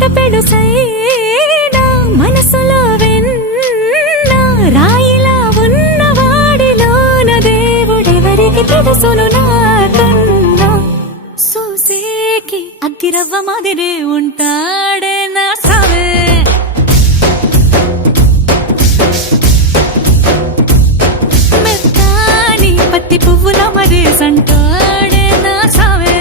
మాట పెడుసైనా మనసులో వెన్న రాయిలా ఉన్నవాడిలోన దేవుడెవరికి తెలుసును నాకన్నా చూసేకి అగ్గిరవ్వ మాదిరే ఉంటాడే నా సావే మెత్తాని పత్తి పువ్వుల మరి సంటాడే నా సావే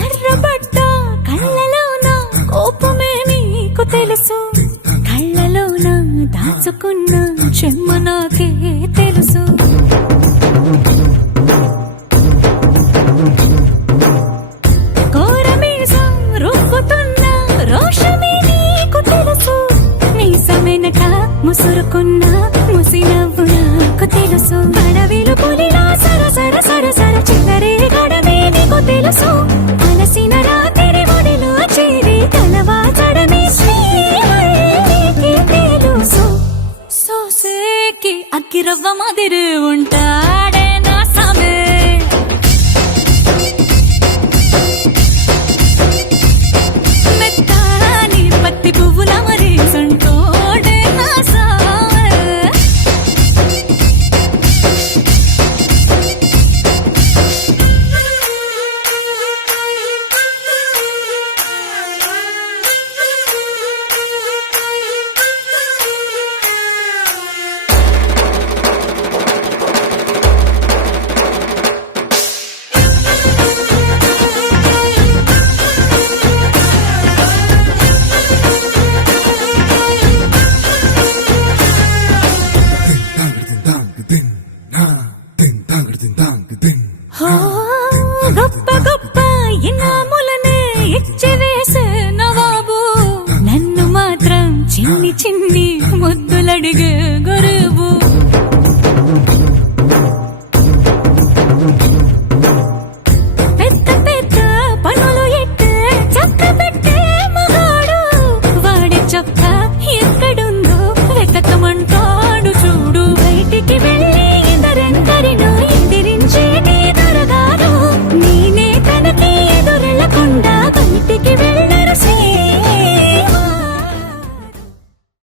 ఎర్రబడ్డ కళ్ళలోన కోపమే నీకు తెలుసు కళ్ళలోన దాచుకున్న చెమ్మ నాకే తెలుసు కోరమీసం రుబ్బుతున్న రోషమే నీకు తెలుసు మీసమెనక ముసురుకున్న ముసినవ్వు నాకు తెలుసు అడవిలు పులిలా సరసర సరసర చిల్లరే గడమే నీకు తెలుసు అలసిన రాత్రి ఒడిలో చేరి కలవాచడమే శ్రీహరికి తెలుసు సోసేకి అగ్గిరవ్వ మాదిరి ఉంటాడే నా సామే మెత్తాని పత్తి పువ్వుల మరి సంటోడే నా సామే గొప్ప గొప్ప ఇనాములనే ఇచ్చి వేసే నవాబు నన్ను మాత్రం చిన్ని చిన్ని ముద్దులడిగే గురు